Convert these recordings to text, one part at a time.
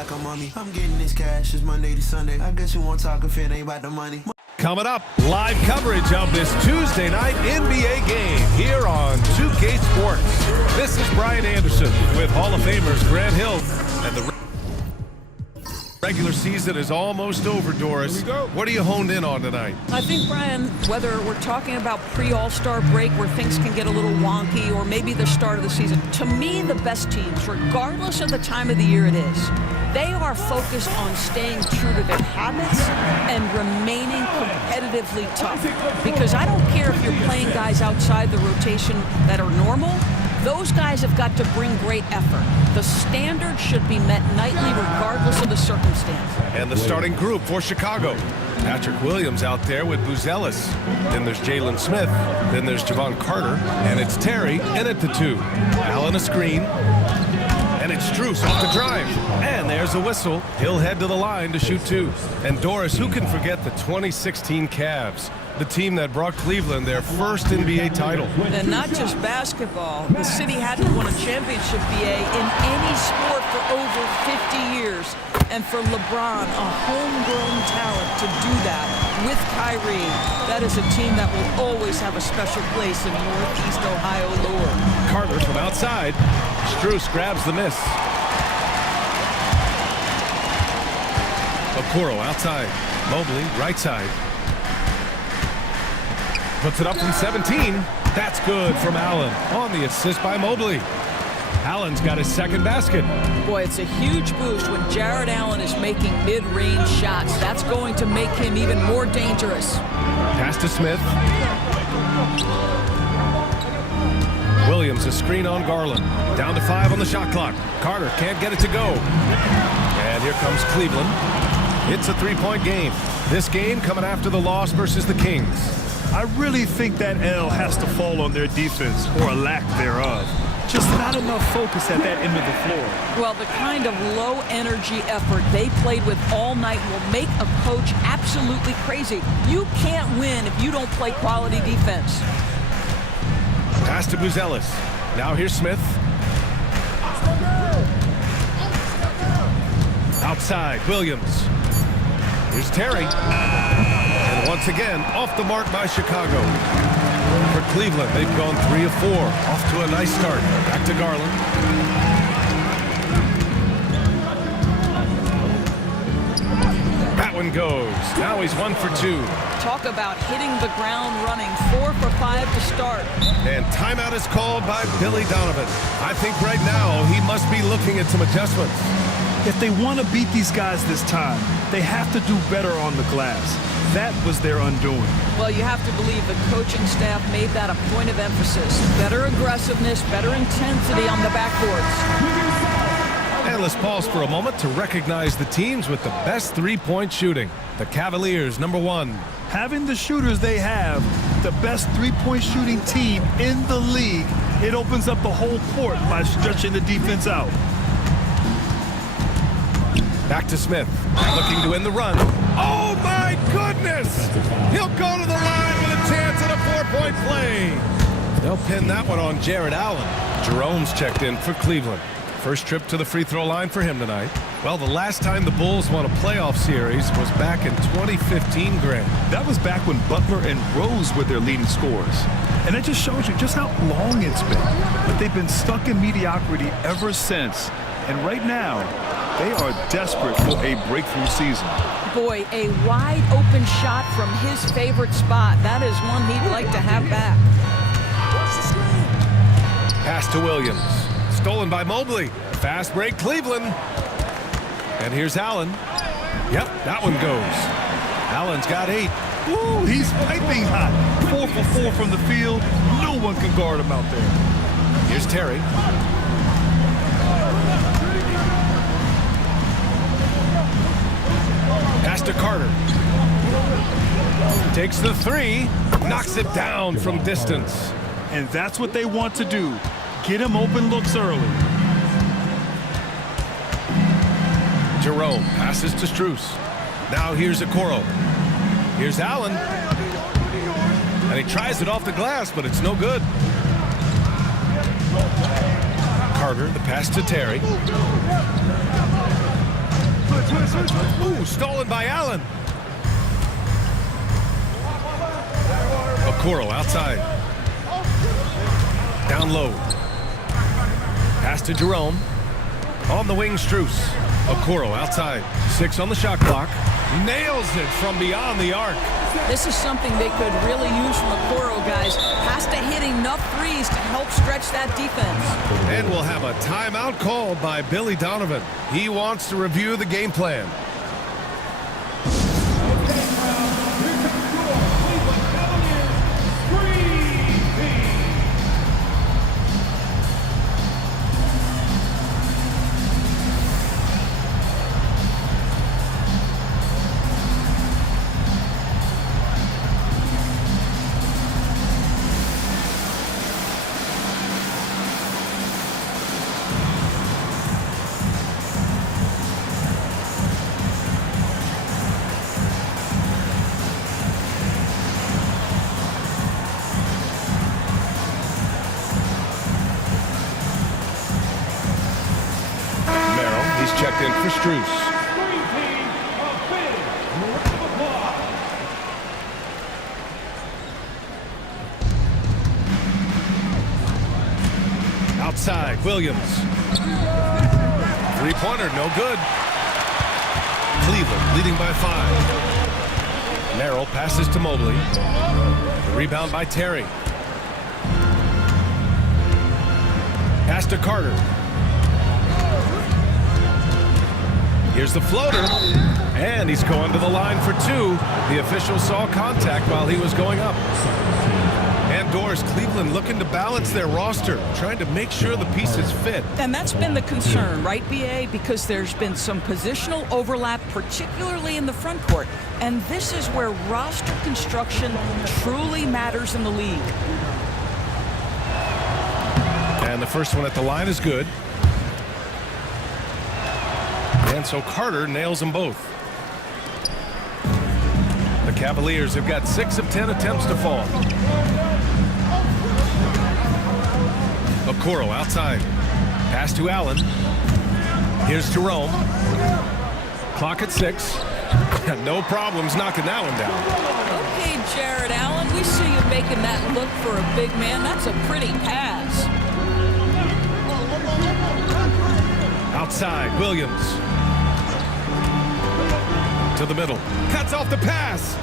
like a mummy. I'm getting this cash, it's Monday to Sunday. I guess you won't talk if it ain't about the money. Coming up, live coverage of this Tuesday night NBA game here on 2K Sports. This is Brian Anderson with Hall of Famers Grant Hill. And the regular season is almost over, Doris. What are you honed in on tonight? I think, Brian, whether we're talking about pre-All-Star break where things can get a little wonky or maybe the start of the season, to me, the best teams, regardless of the time of the year it is, they are focused on staying true to their habits and remaining competitively tough. Because I don't care if you're playing guys outside the rotation that are normal, those guys have got to bring great effort. The standard should be met nightly regardless of the circumstance. And the starting group for Chicago. Patrick Williams out there with Buzelis. Then there's Jalen Smith. Then there's Javon Carter. And it's Terry in at the 2. Allen a screen. And it's Strus off the drive. And there's a whistle. He'll head to the line to shoot 2. And Doris, who can forget the 2016 Cavs? The team that brought Cleveland their first NBA title. And not just basketball. The city hadn't won a championship, BA, in any sport for over 50 years. And for LeBron, a homegrown talent, to do that with Kyrie, that is a team that will always have a special place in Northeast Ohio lore. Carter from outside. Strus grabs the miss. Okoro outside. Mobley right side. Puts it up from 17. That's good from Allen on the assist by Mobley. Allen's got his second basket. Boy, it's a huge boost when Jared Allen is making mid-range shots. That's going to make him even more dangerous. Pass to Smith. Williams a screen on Garland. Down to 5 on the shot clock. Carter can't get it to go. And here comes Cleveland. It's a three-point game. This game coming after the loss versus the Kings. I really think that L has to fall on their defense, or a lack thereof. Just not enough focus at that end of the floor. Well, the kind of low-energy effort they played with all night will make a coach absolutely crazy. You can't win if you don't play quality defense. Pass to Buzelis. Now here's Smith. Outside, Williams. Here's Terry. And once again, off the mark by Chicago. For Cleveland, they've gone 3 of 4. Off to a nice start. Back to Garland. That one goes. Now he's 1 for 2. Talk about hitting the ground running. 4 for 5 to start. And timeout is called by Billy Donovan. I think right now he must be looking at some adjustments. If they want to beat these guys this time, they have to do better on the glass. That was their undoing. Well, you have to believe the coaching staff made that a point of emphasis. Better aggressiveness, better intensity on the backboards. And let's pause for a moment to recognize the teams with the best three-point shooting. The Cavaliers, number 1. Having the shooters they have, the best three-point shooting team in the league, it opens up the whole court by stretching the defense out. Back to Smith, looking to win the run. Oh my goodness! He'll go to the line with a chance at a 4-point play. They'll pin that one on Jared Allen. Jerome's checked in for Cleveland. First trip to the free throw line for him tonight. Well, the last time the Bulls won a playoff series was back in 2015, Grant. That was back when Butler and Rose were their leading scorers. And that just shows you just how long it's been. But they've been stuck in mediocrity ever since. And right now, they are desperate for a breakthrough season. Boy, a wide open shot from his favorite spot. That is one he'd like to have back. Pass to Williams. Stolen by Mobley. Fast break, Cleveland. And here's Allen. Yep, that one goes. Allen's got 8. Ooh, he's piping hot. 4 for 4 from the field. No one can guard him out there. Here's Terry. Pass to Carter. Takes the 3. Knocks it down from distance. And that's what they want to do. Get him open looks early. Jerome passes to Strus. Now here's Okoro. Here's Allen. And he tries it off the glass, but it's no good. Carter, the pass to Terry. Ooh, stolen by Allen. Okoro outside. Down low. Pass to Jerome. On the wing, Strus. Okoro outside. 6 on the shot clock. Nails it from beyond the arc. This is something they could really use from Okoro, guys. Has to hit enough threes to help stretch that defense. And we'll have a timeout called by Billy Donovan. He wants to review the game plan. Checked in for Strus. Outside, Williams. Three-pointer, no good. Cleveland leading by 5. Merrill passes to Mobley. Rebound by Terry. Pass to Carter. Here's the floater, and he's going to the line for 2. The official saw contact while he was going up. And Doris, Cleveland looking to balance their roster, trying to make sure the pieces fit. And that's been the concern, right, BA? Because there's been some positional overlap, particularly in the front court. And this is where roster construction truly matters in the league. And the first one at the line is good. And so Carter nails them both. The Cavaliers have got 6 of 10 attempts to fall. Okoro outside. Pass to Allen. Here's Jerome. Clock at 6. No problems knocking that one down. Okay, Jared Allen, we see you making that look for a big man. That's a pretty pass. Outside, Williams. To the middle. Cuts off the pass.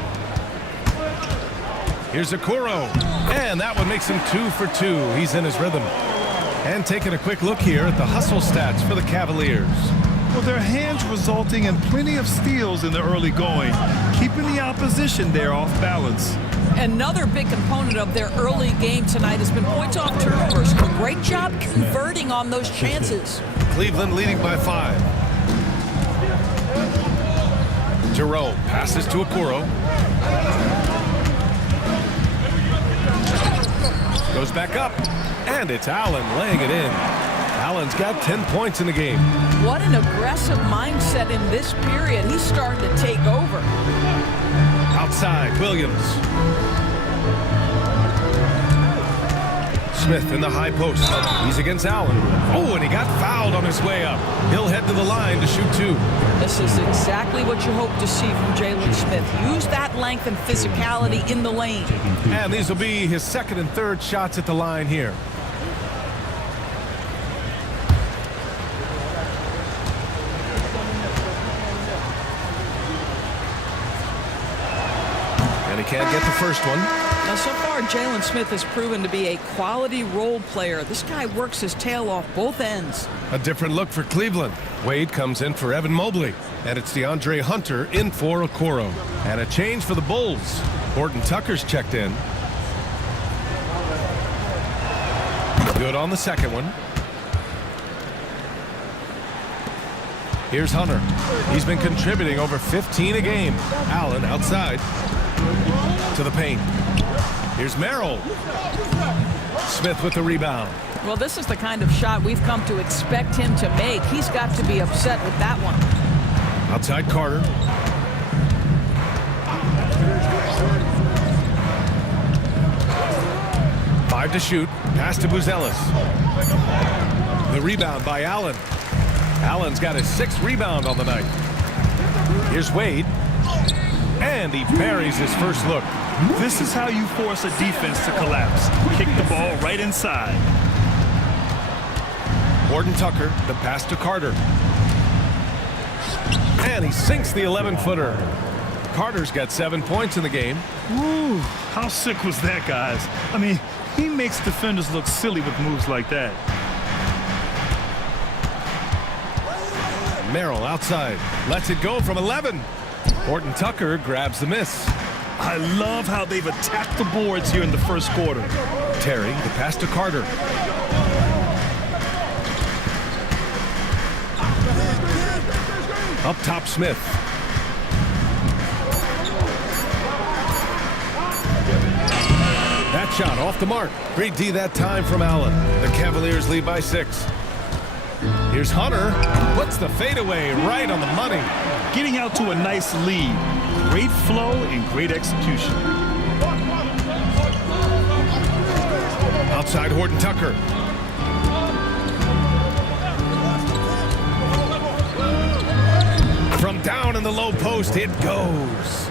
Here's Okoro. And that one makes him 2 for 2. He's in his rhythm. And taking a quick look here at the hustle stats for the Cavaliers. Well, their hands resulting in plenty of steals in the early going, keeping the opposition there off balance. Another big component of their early game tonight has been points off turnovers. A great job converting on those chances. Cleveland leading by 5. Jerome passes to Okoro. Goes back up. And it's Allen laying it in. Allen's got 10 points in the game. What an aggressive mindset in this period. He's starting to take over. Outside, Williams. Smith in the high post. He's against Allen. Oh, and he got fouled on his way up. He'll head to the line to shoot 2. This is exactly what you hope to see from Jalen Smith. Use that length and physicality in the lane. And these will be his 2nd and 3rd shots at the line here. And he can't get the first one. Now, so far, Jalen Smith has proven to be a quality role player. This guy works his tail off both ends. A different look for Cleveland. Wade comes in for Evan Mobley. And it's DeAndre Hunter in for Okoro. And a change for the Bulls. Horton Tucker's checked in. Good on the second one. Here's Hunter. He's been contributing over 15 a game. Allen outside. To the paint. Here's Merrill. Smith with the rebound. Well, this is the kind of shot we've come to expect him to make. He's got to be upset with that one. Outside Carter. Five to shoot. Pass to Buzelis. The rebound by Allen. Allen's got his 6th rebound on the night. Here's Wade. And he buries his first look. This is how you force a defense to collapse. Kick the ball right inside. Horton Tucker, the pass to Carter. And he sinks the 11-footer. Carter's got 7 points in the game. Woo, how sick was that, guys? I mean, he makes defenders look silly with moves like that. Merrill outside. Lets it go from 11. Horton Tucker grabs the miss. I love how they've attacked the boards here in the first quarter. Terry, the pass to Carter. Up top, Smith. That shot off the mark. Great D that time from Allen. The Cavaliers lead by 6. Here's Hunter. Puts the fadeaway right on the money. Getting out to a nice lead. Great flow and great execution. Outside Horton Tucker. From down in the low post, it goes.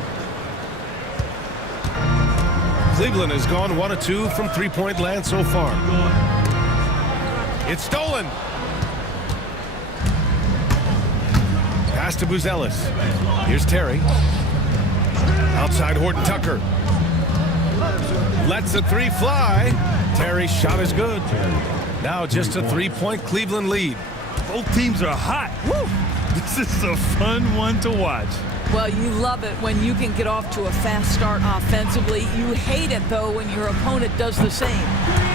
Cleveland has gone 1 of 2 from three-point land so far. It's stolen. Pass to Buzelis. Here's Terry. Outside Horton Tucker. Lets the 3 fly. Terry's shot is good. Now just a 3-point Cleveland lead. Both teams are hot. Woo! This is a fun one to watch. Well, you love it when you can get off to a fast start offensively. You hate it, though, when your opponent does the same.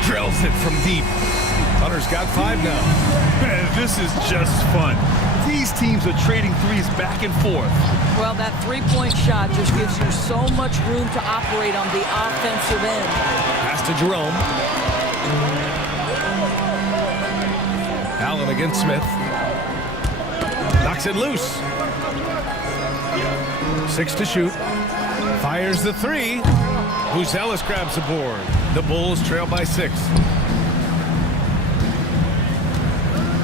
Drills it from deep. Hunter's got 5 now. Man, this is just fun. These teams are trading threes back and forth. Well, that three-point shot just gives you so much room to operate on the offensive end. Pass to Jerome. Allen against Smith. Knocks it loose. 6 to shoot. Fires the 3. Buzelis grabs the board. The Bulls trail by 6.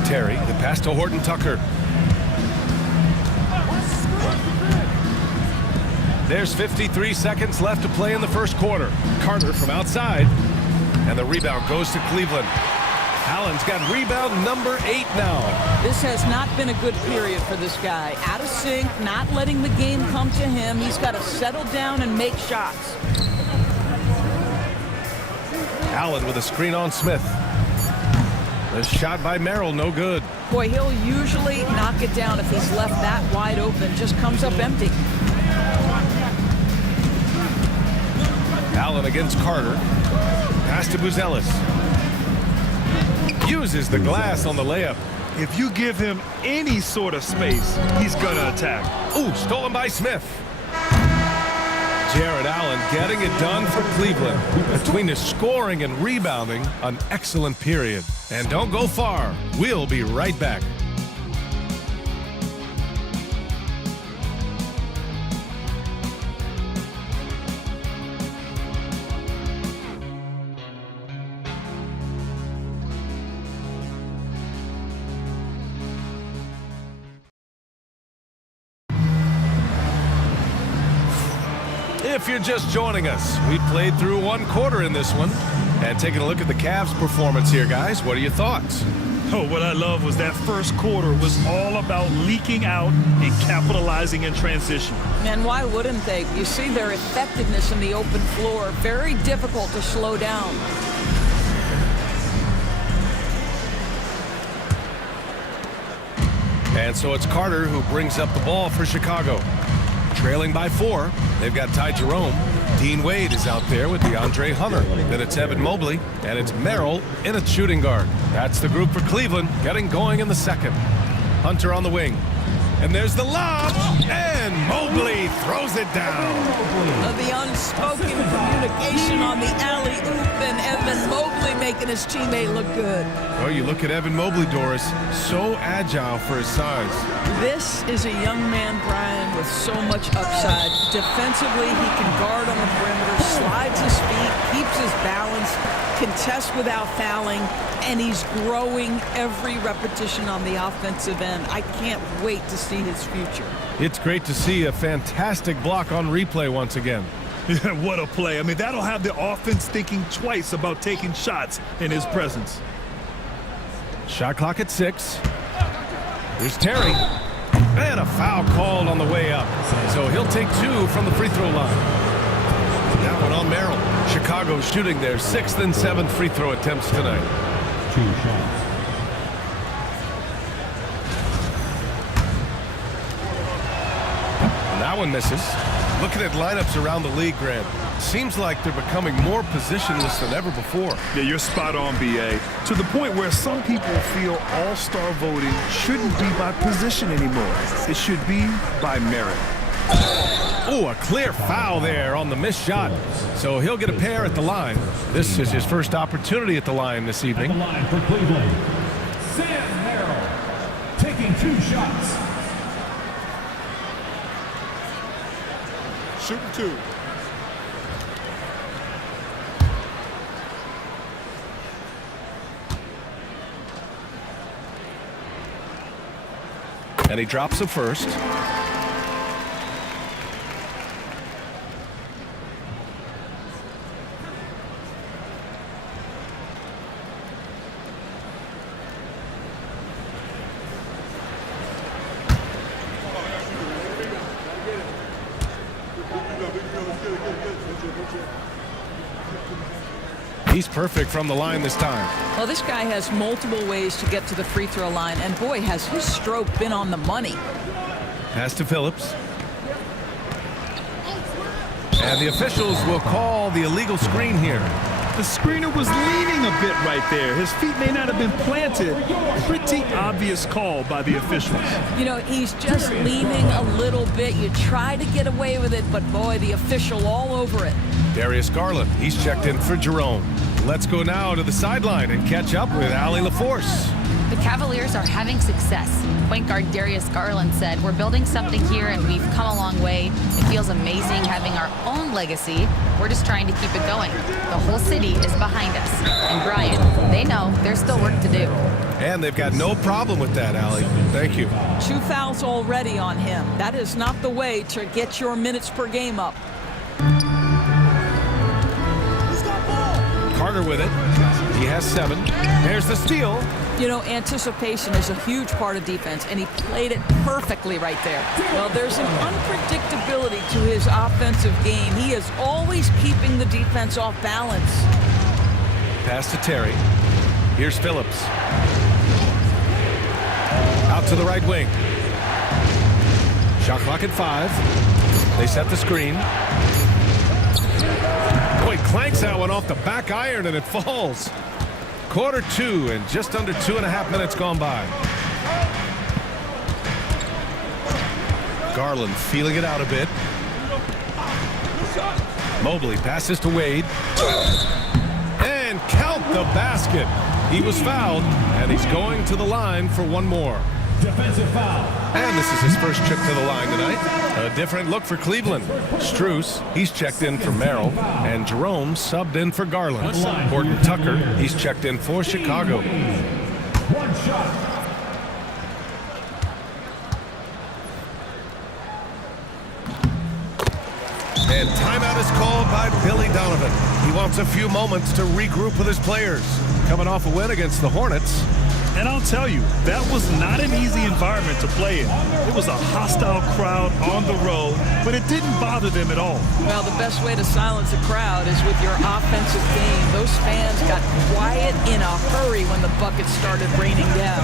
Terry, the pass to Horton Tucker. There's 53 seconds left to play in the first quarter. Carter from outside. And the rebound goes to Cleveland. Allen's got rebound number 8 now. This has not been a good period for this guy. Out of sync, not letting the game come to him. He's got to settle down and make shots. Allen with a screen on Smith. The shot by Merrill, no good. Boy, he'll usually knock it down if he's left that wide open. Just comes up empty. Allen against Carter. Pass to Buzelis. Uses the glass on the layup. If you give him any sort of space, he's gonna attack. Ooh, stolen by Smith. Jared Allen getting it done for Cleveland. Between his scoring and rebounding, an excellent period. And don't go far. We'll be right back. If you're just joining us, we played through 1 quarter in this one. And taking a look at the Cavs' performance here, guys, what are your thoughts? Oh, what I love was that first quarter was all about leaking out and capitalizing in transition. And why wouldn't they? You see their effectiveness in the open floor. Very difficult to slow down. And so it's Carter who brings up the ball for Chicago. Trailing by 4. They've got Ty Jerome. Dean Wade is out there with DeAndre Hunter. Then it's Evan Mobley, and it's Merrill in at shooting guard. That's the group for Cleveland, getting going in the second. Hunter on the wing. And there's the lob, and And Mobley throws it down. The unspoken communication on the alley-oop, and Evan Mobley making his teammate look good. Oh, you look at Evan Mobley, Doris. So agile for his size. This is a young man, Brian, with so much upside. Defensively, he can guard on the perimeter, slides his feet, keeps his balance, contests without fouling, and he's growing every repetition on the offensive end. I can't wait to see his future. It's great to see a fantastic block on replay once again. Yeah, what a play. I mean, that'll have the offense thinking twice about taking shots in his presence. Shot clock at 6. Here's Terry. And a foul called on the way up. So he'll take 2 from the free throw line. That one on Merrill. Chicago shooting their 6th and 7th free throw attempts tonight. 2 shots. And that one misses. Looking at lineups around the league, Grant, seems like they're becoming more positionless than ever before. Yeah, you're spot on, B.A. To the point where some people feel all-star voting shouldn't be by position anymore. It should be by merit. Oh, a clear foul there on the missed shot. So he'll get a pair at the line. This is his first opportunity at the line this evening. At the line for Cleveland, Sam Merrill, taking 2 shots. Shooting 2. And he drops the first. He's perfect from the line this time. Well, this guy has multiple ways to get to the free throw line, and boy, has his stroke been on the money. Pass to Phillips. And the officials will call the illegal screen here. The screener was leaning a bit right there. His feet may not have been planted. Pretty obvious call by the officials. You know, he's just leaning a little bit. You try to get away with it, but boy, the official all over it. Darius Garland, he's checked in for Jerome. Let's go now to the sideline and catch up with Allie LaForce. The Cavaliers are having success. Point guard Darius Garland said, "We're building something here and we've come a long way. It feels amazing having our own legacy. We're just trying to keep it going. The whole city is behind us." And Brian, they know there's still work to do. And they've got no problem with that, Allie. Thank you. 2 fouls already on him. That is not the way to get your minutes per game up. Carter with it. He has 7. There's the steal. You know, anticipation is a huge part of defense, and he played it perfectly right there. Well, there's an unpredictability to his offensive game. He is always keeping the defense off balance. Pass to Terry. Here's Phillips. Out to the right wing. Shot clock at 5. They set the screen. Oh, he clanks that one off the back iron and it falls. Quarter 2 and just under 2.5 minutes gone by. Garland feeling it out a bit. Mobley passes to Wade. And count the basket. He was fouled, and he's going to the line for one more. Defensive foul. And this is his first trip to the line tonight. A different look for Cleveland. Strus, he's checked in for Merrill, and Jerome subbed in for Garland. Horton Tucker, he's checked in for Chicago. 1 shot. And timeout is called by Billy Donovan. He wants a few moments to regroup with his players. Coming off a win against the Hornets. And I'll tell you, that was not an easy environment to play in. It was a hostile crowd on the road, but it didn't bother them at all. Well, the best way to silence a crowd is with your offensive game. Those fans got quiet in a hurry when the buckets started raining down.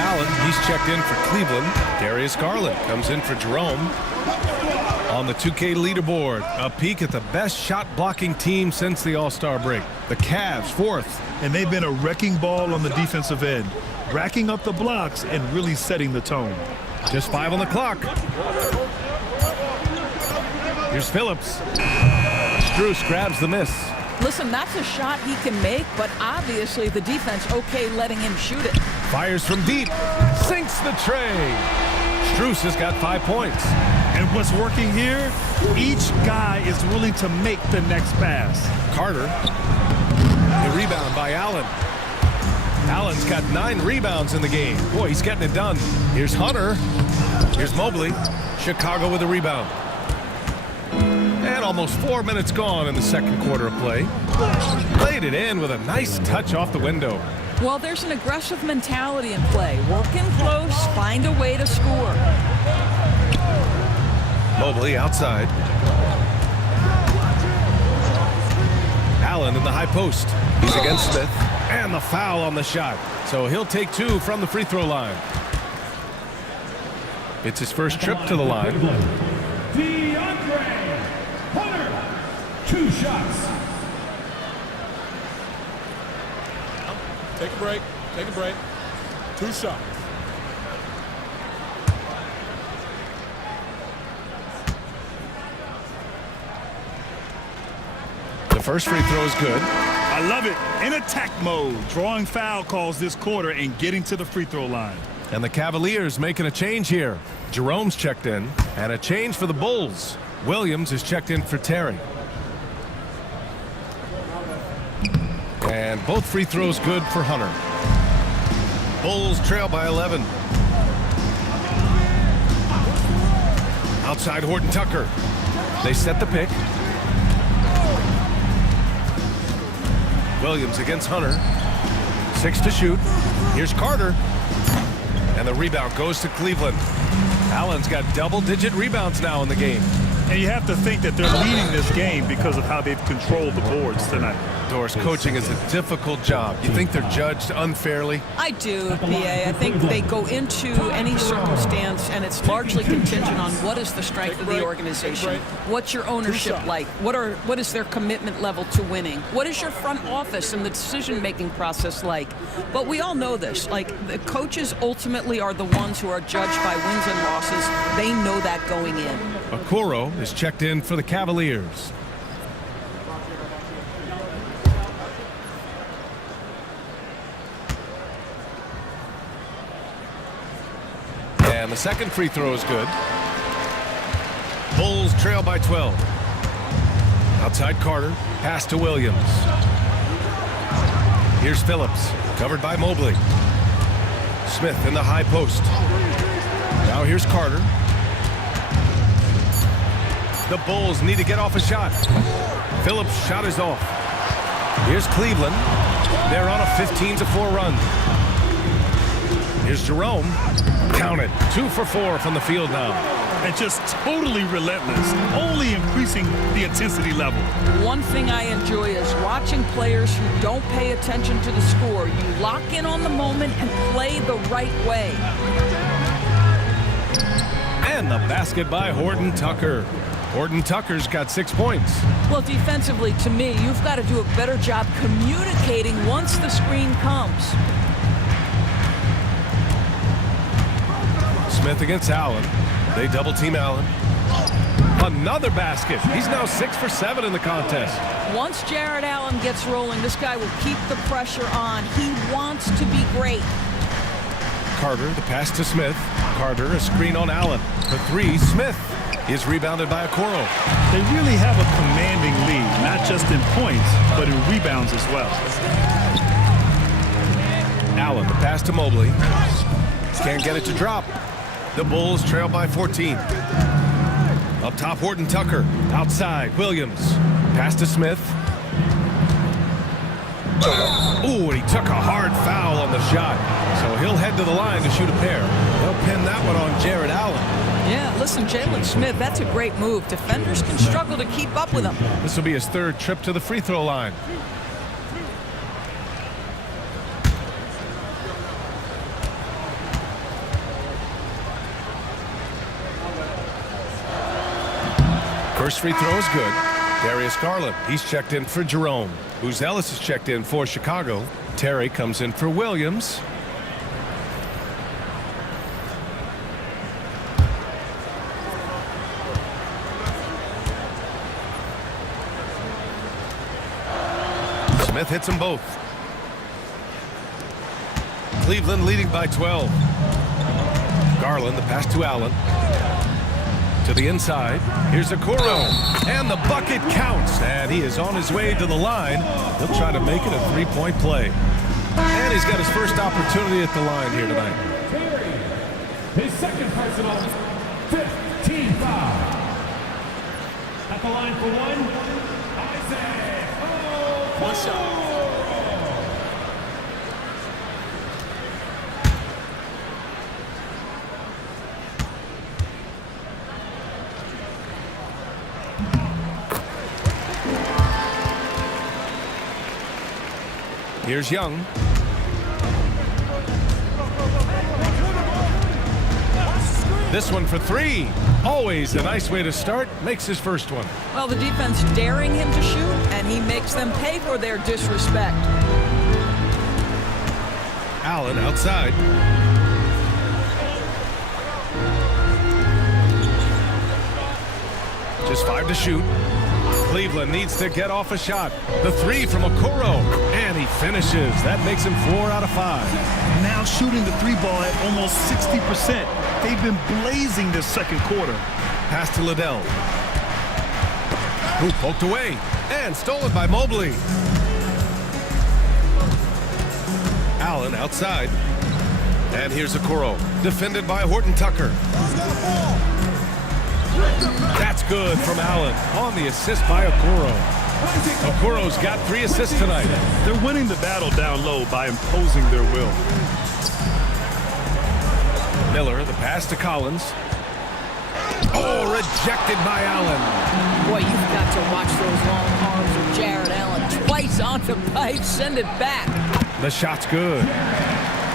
Allen, he's checked in for Cleveland. Darius Garland comes in for Jerome. On the 2K leaderboard, a peek at the best shot-blocking team since the All-Star break. The Cavs, 4th. And they've been a wrecking ball on the defensive end, racking up the blocks and really setting the tone. Just 5 on the clock. Here's Phillips. Strus grabs the miss. Listen, that's a shot he can make, but obviously the defense okay letting him shoot it. Fires from deep. Sinks the tray. Strus has got 5 points. And what's working here? Each guy is willing to make the next pass. Carter. The rebound by Allen. Allen's got 9 rebounds in the game. Boy, he's getting it done. Here's Hunter. Here's Mobley. Chicago with a rebound. And almost 4 minutes gone in the second quarter of play. Played it in with a nice touch off the window. Well, there's an aggressive mentality in play. Working close, find a way to score. Mobley outside. Allen in the high post. He's against Smith. And the foul on the shot. So he'll take 2 from the free throw line. It's his first trip to the line. DeAndre Hunter, 2 shots. Take a break. Take a break. 2 shots. The first free throw is good. I love it. In attack mode, drawing foul calls this quarter and getting to the free throw line. And the Cavaliers making a change here. Jerome's checked in. And a change for the Bulls. Williams is checked in for Terry. And both free throws good for Hunter. Bulls trail by 11. Outside Horton Tucker. They set the pick. Williams against Hunter. 6 to shoot. Here's Carter. And the rebound goes to Cleveland. Allen's got double-digit rebounds now in the game. And you have to think that they're leading this game because of how they've controlled the boards tonight. Doris, coaching is a difficult job. You think they're judged unfairly? I do, PA. I think they go into any circumstance, and it's largely contingent on what is the strength of the organization. What's your ownership like? What is their commitment level to winning? What is your front office and the decision-making process like? But we all know this. Like, the coaches ultimately are the ones who are judged by wins and losses. They know that going in. Okoro is checked in for the Cavaliers. And the second free throw is good. Bulls trail by 12. Outside Carter. Pass to Williams. Here's Phillips. Covered by Mobley. Smith in the high post. Now here's Carter. The Bulls need to get off a shot. Phillips' shot is off. Here's Cleveland. They're on a 15-4 run. Here's Jerome. Count it. 2 for 4 from the field now. And just totally relentless, only increasing the intensity level. One thing I enjoy is watching players who don't pay attention to the score. You lock in on the moment and play the right way. And the basket by Horton Tucker. Horton Tucker's got 6 points. Well, defensively, to me, you've got to do a better job communicating once the screen comes. Smith against Allen. They double team Allen. Another basket. He's now 6 for 7 in the contest. Once Jared Allen gets rolling, this guy will keep the pressure on. He wants to be great. Carter, the pass to Smith. Carter, a screen on Allen. The 3, Smith is rebounded by Okoro. They really have a commanding lead, not just in points, but in rebounds as well. Allen, the pass to Mobley. Can't get it to drop. The Bulls trail by 14. Up top, Horton Tucker. Outside, Williams. Pass to Smith. Ooh, and he took a hard foul on the shot. So he'll head to the line to shoot a pair. They'll pin that one on Jared Allen. Yeah, listen, Jalen Smith, that's a great move. Defenders can struggle to keep up with him. This will be his 3rd trip to the free throw line. First free throw is good. Darius Garland, he's checked in for Jerome. Buzelis is checked in for Chicago. Terry comes in for Williams. Smith hits them both. Cleveland leading by 12. Garland, the pass to Allen. To the inside. Here's Okoro. And the bucket counts. And he is on his way to the line. He'll try to make it a three-point play. And he's got his first opportunity at the line here tonight. His second personal, 15 foul. At the line for one, Isaac. One shot. Here's Young. This one for three. Always a nice way to start. Makes his first one. Well, the defense daring him to shoot, and he makes them pay for their disrespect. Allen outside. Just 5 to shoot. Cleveland needs to get off a shot. The three from Okoro, and he finishes. That makes him 4 out of 5. Now shooting the three ball at almost 60%. They've been blazing this second quarter. Pass to Liddell. Who poked away and stolen by Mobley. Allen outside. And here's Okoro, defended by Horton Tucker. That's good from Allen on the assist by Okoro. Okoro's got 3 assists tonight. They're winning the battle down low by imposing their will. Miller, the pass to Collins. Oh, rejected by Allen. Boy, you've got to watch those long arms of Jared Allen. Twice on the pipe, send it back. The shot's good.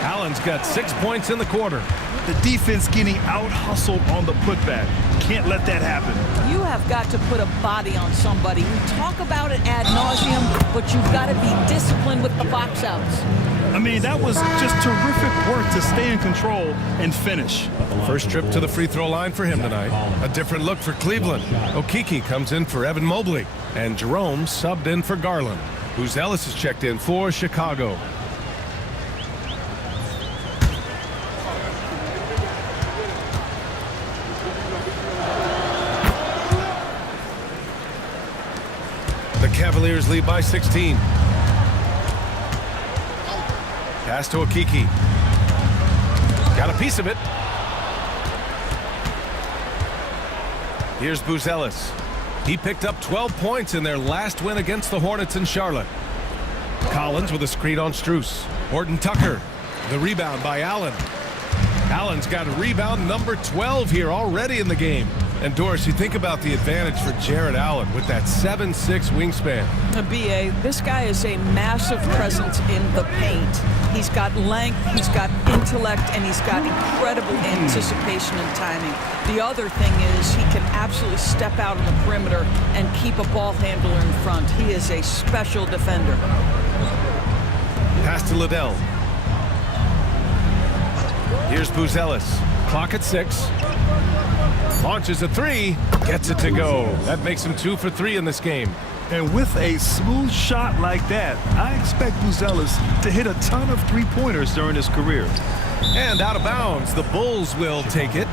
Allen's got 6 points in the quarter. The defense getting out-hustled on the putback. Can't let that happen. You have got to put a body on somebody. We talk about it ad nauseum, but you've got to be disciplined with the box outs. I mean, that was just terrific work to stay in control and finish. First trip to the free throw line for him tonight. A different look for Cleveland. Okeke comes in for Evan Mobley. And Jerome subbed in for Garland. Buzelis is checked in for Chicago. The Cavaliers lead by 16. Pass to Okeke. Got a piece of it. Here's Buzelis. He picked up 12 points in their last win against the Hornets in Charlotte. Collins with a screen on Strus. Horton Tucker. The rebound by Allen. Allen's got a rebound number 12 here already in the game. And Doris, you think about the advantage for Jared Allen with that 7'6" wingspan. B.A., this guy is a massive presence in the paint. He's got length, he's got intellect, and he's got incredible anticipation and timing. The other thing is he can absolutely step out on the perimeter and keep a ball handler in front. He is a special defender. Pass to Liddell. Here's Buzelis. Clock at 6. Launches a 3. Gets it to go. That makes him 2 for 3 in this game. And with a smooth shot like that, I expect Buzelis to hit a ton of three-pointers during his career. And out of bounds. The Bulls will take it.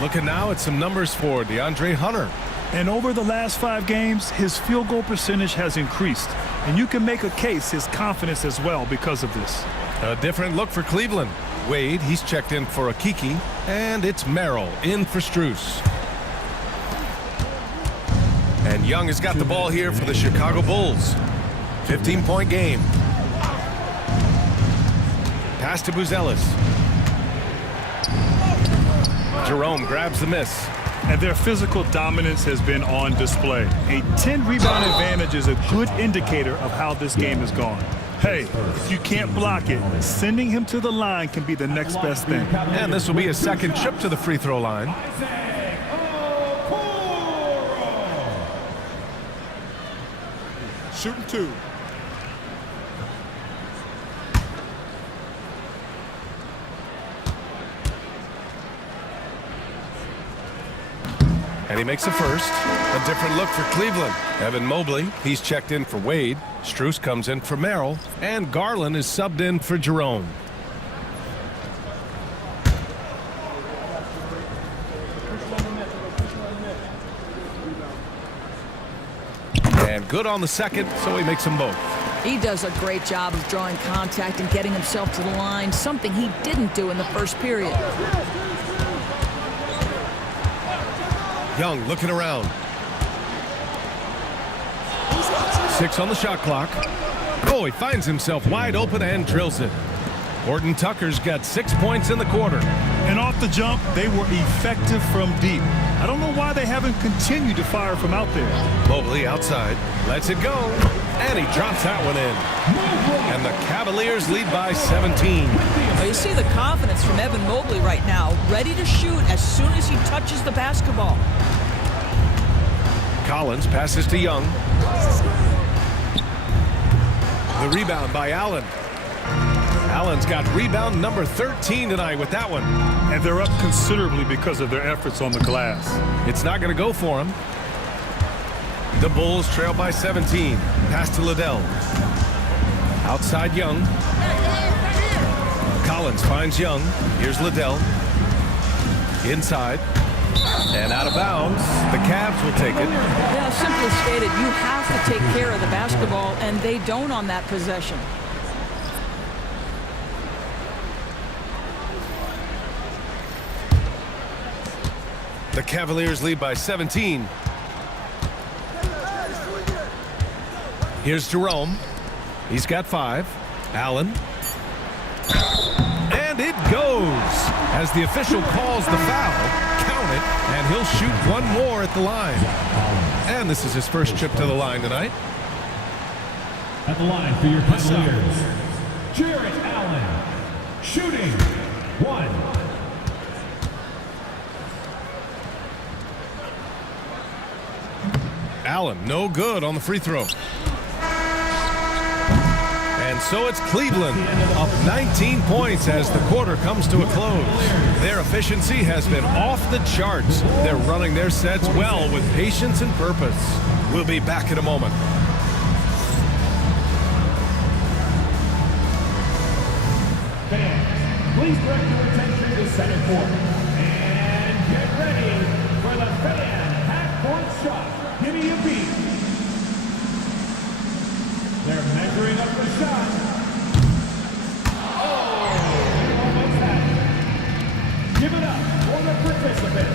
Looking now at some numbers for DeAndre Hunter. And over the last 5 games, his field goal percentage has increased. And you can make a case his confidence as well because of this. A different look for Cleveland. Wade, he's checked in for Okeke. And it's Merrill in for Strus. And Young has got the ball here for the Chicago Bulls. 15-point game. Pass to Buzelis. Jerome grabs the miss. And their physical dominance has been on display. A 10-rebound advantage is a good indicator of how this game has gone. Hey, if you can't block it, sending him to the line can be the next best thing. And this will be his second trip to the free throw line. shooting 2. And he makes a first. A different look for Cleveland. Evan Mobley, he's checked in for Wade. Strus comes in for Merrill. And Garland is subbed in for Jerome. And good on the second, so he makes them both. He does a great job of drawing contact and getting himself to the line, something he didn't do in the first period. Young looking around. 6 on the shot clock. Oh, he finds himself wide open and drills it. Horton Tucker's got 6 points in the quarter. And off the jump, they were effective from deep. I don't know why they haven't continued to fire from out there. Mobley outside, lets it go, and he drops that one in. And the Cavaliers lead by 17. Well, you see the confidence from Evan Mobley right now, ready to shoot as soon as he touches the basketball. Collins passes to Young. The rebound by Allen. Allen's got rebound number 13 tonight with that one. And they're up considerably because of their efforts on the glass. It's not going to go for him. The Bulls trail by 17. Pass to Liddell. Outside Young. Collins finds Young. Here's Liddell. Inside. And out of bounds. The Cavs will take it. Yeah, simply stated, you have to take care of the basketball, and they don't on that possession. The Cavaliers lead by 17. Here's Jerome. He's got 5. Allen. And it goes. As the official calls the foul, count it, and he'll shoot one more at the line. And this is his first trip to the line tonight. At the line for your Cavaliers, Jarrett Allen, shooting 1. Allen, no good on the free throw. And so it's Cleveland, up 19 points as the quarter comes to a close. Their efficiency has been off the charts. They're running their sets well with patience and purpose. We'll be back in a moment. Fans, please direct your attention to center court. And get ready for the fan half-court shot. Give me a beat. They're measuring up the shot. Oh, almost had it. Give it up for the participant.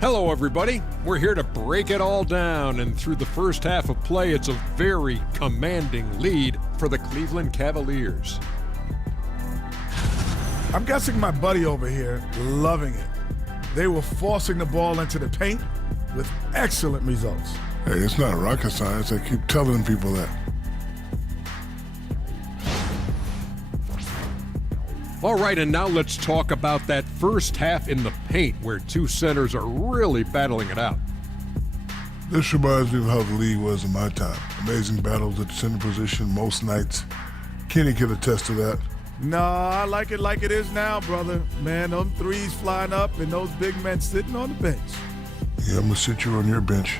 Hello, everybody. We're here to break it all down, and through the first half of play, it's a very commanding lead for the Cleveland Cavaliers. I'm guessing my buddy over here loving it. They were forcing the ball into the paint with excellent results. Hey, it's not rocket science. I keep telling people that. All right, and now let's talk about that first half in the paint where two centers are really battling it out. This reminds me of how the league was in my time. Amazing battles at the center position most nights. Kenny can attest to that. No, I like it is now, brother. Man, them threes flying up and those big men sitting on the bench. Yeah, I'm going to sit you on your bench.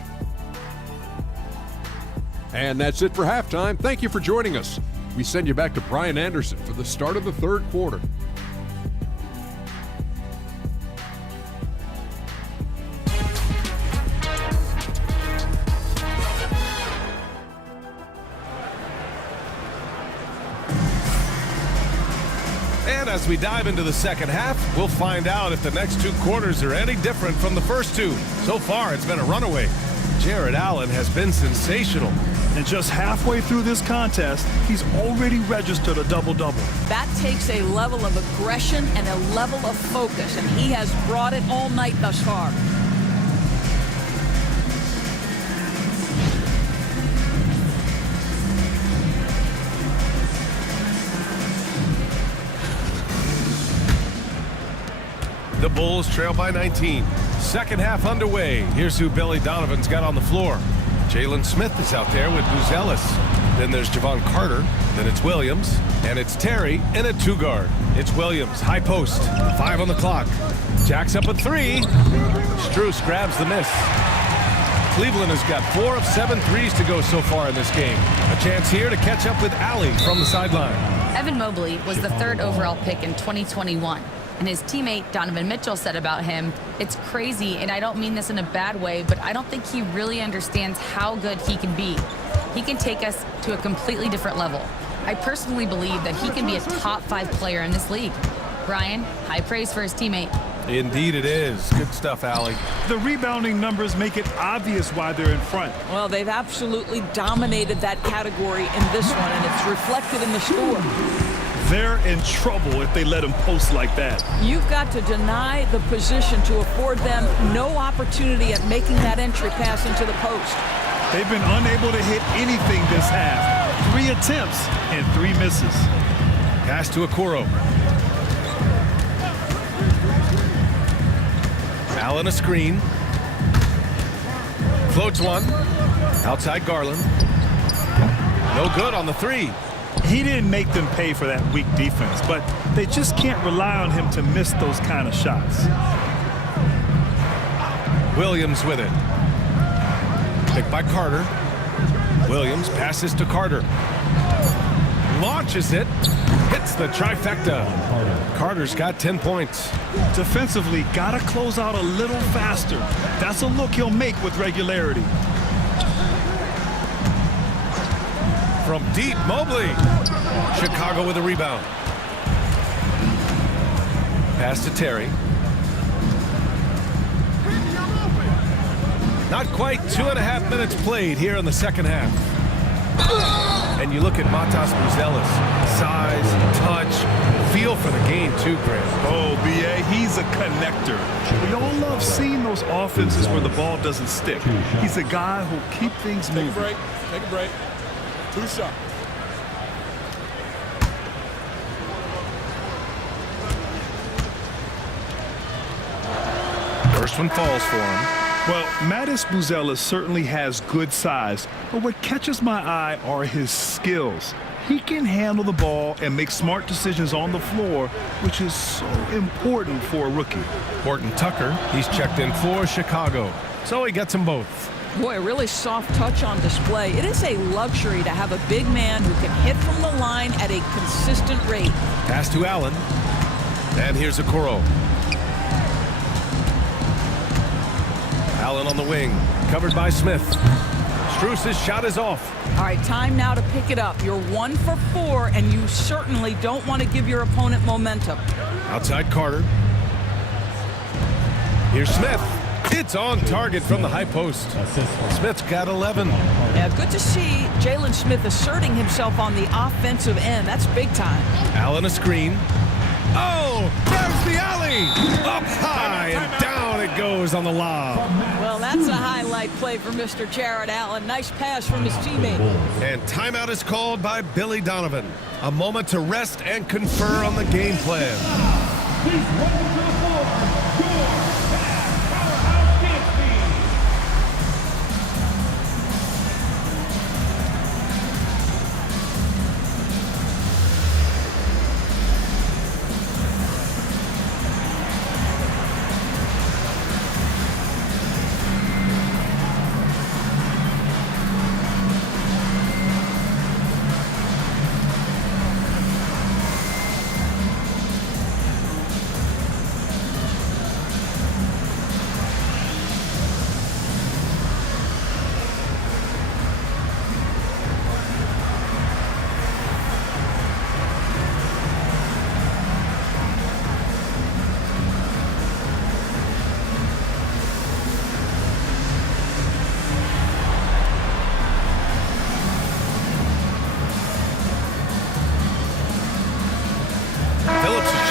And that's it for halftime. Thank you for joining us. We send you back to Brian Anderson for the start of the third quarter. And as we dive into the second half, we'll find out if the next 2 quarters are any different from the first 2. So far, it's been a runaway. Jarrett Allen has been sensational. And just halfway through this contest, he's already registered a double-double. That takes a level of aggression and a level of focus, and he has brought it all night thus far. The Bulls trail by 19. Second half underway. Here's who Billy Donovan's got on the floor. Jalen Smith is out there with Buzelis. Then there's Javon Carter. Then it's Williams. And it's Terry in a two-guard. It's Williams, high post. 5 on the clock. Jacks up a 3. Strus grabs the miss. Cleveland has got 4 of 7 threes to go so far in this game. A chance here to catch up with Allie from the sideline. Evan Mobley was the 3rd overall pick in 2021. And his teammate Donovan Mitchell said about him, "It's crazy, and I don't mean this in a bad way, but I don't think he really understands how good he can be. He can take us to a completely different level. I personally believe that he can be a top 5 player in this league." Brian, high praise for his teammate. Indeed it is. Good stuff, Allie. The rebounding numbers make it obvious why they're in front. Well, they've absolutely dominated that category in this one, and it's reflected in the score. They're in trouble if they let him post like that. You've got to deny the position to afford them no opportunity at making that entry pass into the post. They've been unable to hit anything this half. 3 attempts and 3 misses. Pass to Okoro. Allen a screen. Floats one. Outside Garland. No good on the 3. He didn't make them pay for that weak defense, but they just can't rely on him to miss those kind of shots. Williams with it. Picked by Carter. Williams passes to Carter. Launches it. Hits the trifecta. Carter's got 10 points. Defensively, gotta close out a little faster. That's a look he'll make with regularity. From deep, Mobley. Chicago with a rebound. Pass to Terry. Not quite 2.5 minutes played here in the second half. And you look at Matas Buzelis. Size, touch, feel for the game too, Grant. Oh, B.A., he's a connector. We all love seeing those offenses where the ball doesn't stick. He's a guy who'll keep things moving. Take a break. Take a break. 2 shots. First one falls for him. Well, Matas Buzelis certainly has good size, but what catches my eye are his skills. He can handle the ball and make smart decisions on the floor, which is so important for a rookie. Horton Tucker, he's checked in for Chicago. So he gets them both. Boy, a really soft touch on display. It is a luxury to have a big man who can hit from the line at a consistent rate. Pass to Allen. And here's Okoro. Allen on the wing, covered by Smith. Strus's shot is off. All right, time now to pick it up. You're 1 for 4, and you certainly don't want to give your opponent momentum. Outside Carter. Here's Smith. It's on target from the high post. Smith's got 11. Yeah, good to see Jalen Smith asserting himself on the offensive end. That's big time. Allen a screen. Oh, there's the alley. Up high and down it goes on the lob. Well, that's a highlight play for Mr. Jared Allen. Nice pass from his teammate. And timeout is called by Billy Donovan. A moment to rest and confer on the game plan. Please welcome to the floor, your powerhouse dance team.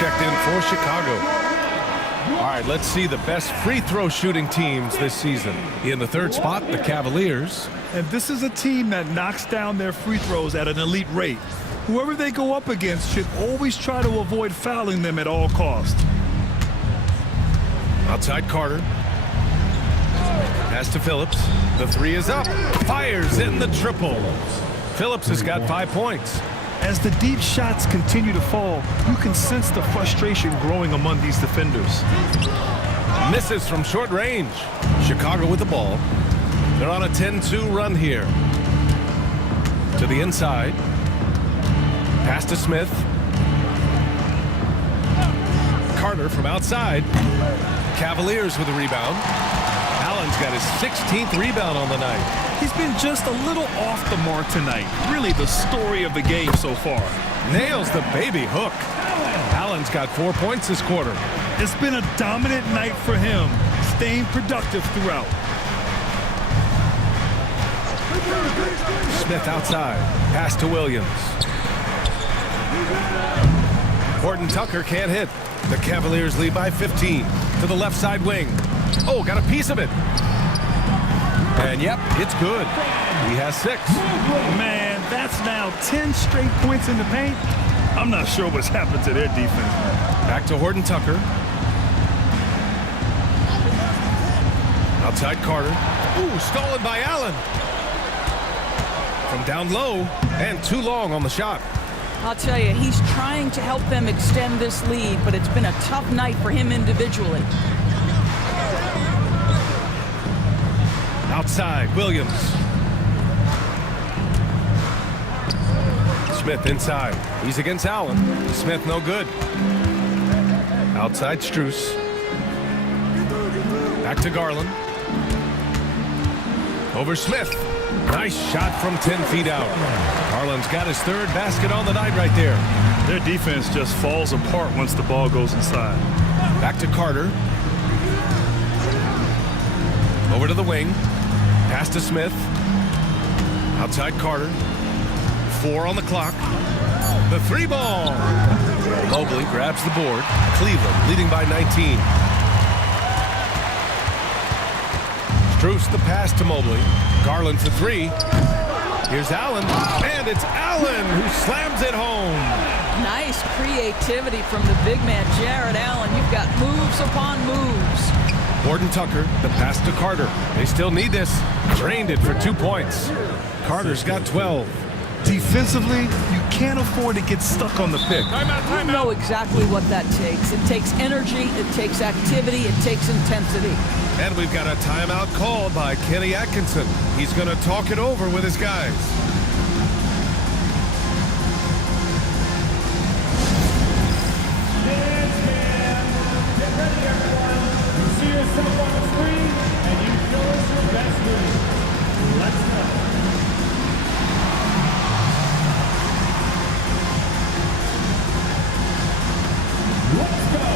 Checked in for Chicago. All right, let's see the best free throw shooting teams this season. In the 3rd spot, the Cavaliers. And this is a team that knocks down their free throws at an elite rate. Whoever they go up against should always try to avoid fouling them at all costs. Outside Carter. Pass to Phillips. The three is up. Fires in the triple. Phillips has got 5 points. As the deep shots continue to fall, you can sense the frustration growing among these defenders. Misses from short range. Chicago with the ball. They're on a 10-2 run here. To the inside. Pass to Smith. Carter from outside. Cavaliers with a rebound. Allen's got his 16th rebound on the night. He's been just a little off the mark tonight. Really the story of the game so far. Nails the baby hook. Allen's got 4 points this quarter. It's been a dominant night for him, staying productive throughout. Smith outside. Pass to Williams. Horton Tucker can't hit. The Cavaliers lead by 15. To the left side wing. Oh, got a piece of it. And yep, it's good. He has 6. Man, that's now 10 straight points in the paint. I'm not sure what's happened to their defense. Back to Horton Tucker. Outside Carter. Ooh, stolen by Allen. From down low and too long on the shot. I'll tell you, he's trying to help them extend this lead, but it's been a tough night for him individually. Outside, Williams. Smith inside. He's against Allen. Smith no good. Outside Strus. Back to Garland. Over Smith. Nice shot from 10 feet out. Garland's got his 3rd basket on the night right there. Their defense just falls apart once the ball goes inside. Back to Carter. Over to the wing. Pass to Smith. Outside Carter. 4 on the clock. The 3 ball. Mobley grabs the board. Cleveland leading by 19. Strus the pass to Mobley. Garland for 3. Here's Allen. And it's Allen who slams it home. Nice creativity from the big man, Jared Allen. You've got moves upon moves. Horton Tucker, the pass to Carter. They still need this. Drained it for 2 points. Carter's got 12. Defensively, you can't afford to get stuck on the pick. You know exactly what that takes. It takes energy, it takes activity, it takes intensity. And we've got a timeout called by Kenny Atkinson. He's going to talk it over with his guys. Get ready, everyone. You see yourself on the screen, and you show us your best move. Let's go. Let's go.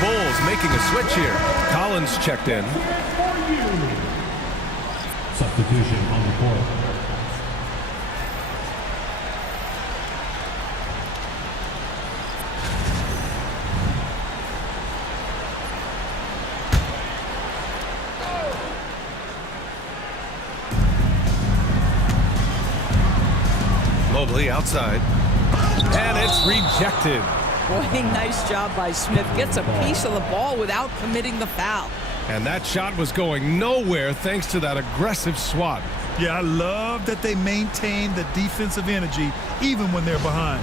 Bulls making a switch here. Collins checked in. Substitution on the court. Mobley outside. And it's rejected. Boy, nice job by Smith. Gets a piece of the ball without committing the foul. And that shot was going nowhere thanks to that aggressive swat. Yeah, I love that they maintain the defensive energy even when they're behind.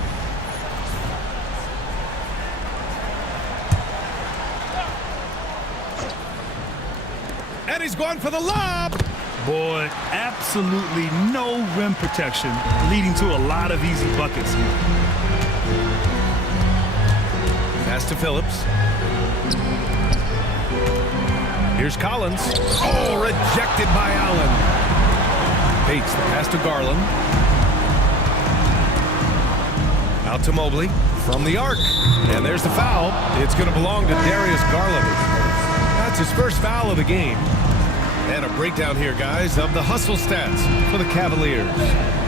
And he's going for the lob. Boy, absolutely no rim protection, leading to a lot of easy buckets here. Pass to Phillips. Here's Collins. Oh, rejected by Allen. Bates the pass to Garland. Out to Mobley from the arc. And there's the foul. It's going to belong to Darius Garland. That's his first foul of the game. And a breakdown here, guys, of the hustle stats for the Cavaliers.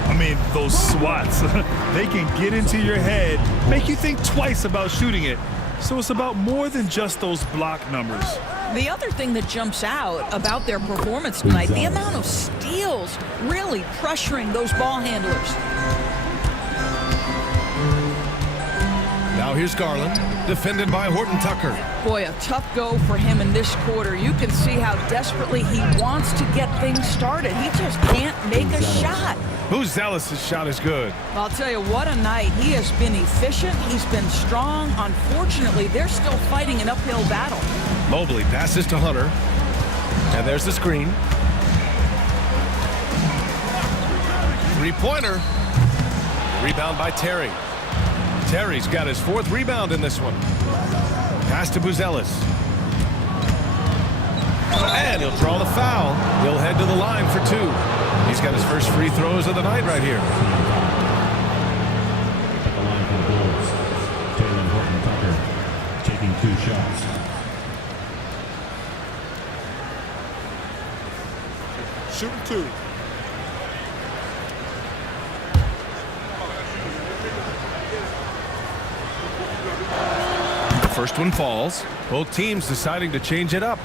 I mean, those swats, they can get into your head, make you think twice about shooting it. So it's about more than just those block numbers. The other thing that jumps out about their performance tonight, the amount of steals really pressuring those ball handlers. Now here's Garland, defended by Horton Tucker. Boy, a tough go for him in this quarter. You can see how desperately he wants to get things started. He just can't make a shot. Buzelis' shot is good. I'll tell you, what a night. He has been efficient. He's been strong. Unfortunately, they're still fighting an uphill battle. Mobley passes to Hunter. And there's the screen. Three-pointer. Rebound by Terry. Terry's got his fourth rebound in this one. Pass to Buzelis. And he'll draw the foul. He'll head to the line for two. He's got his first free throws of the night right here. At the line for the Bulls, Jalen Horton Tucker taking 2 shots. Shooting 2. The first one falls. Both teams deciding to change it up.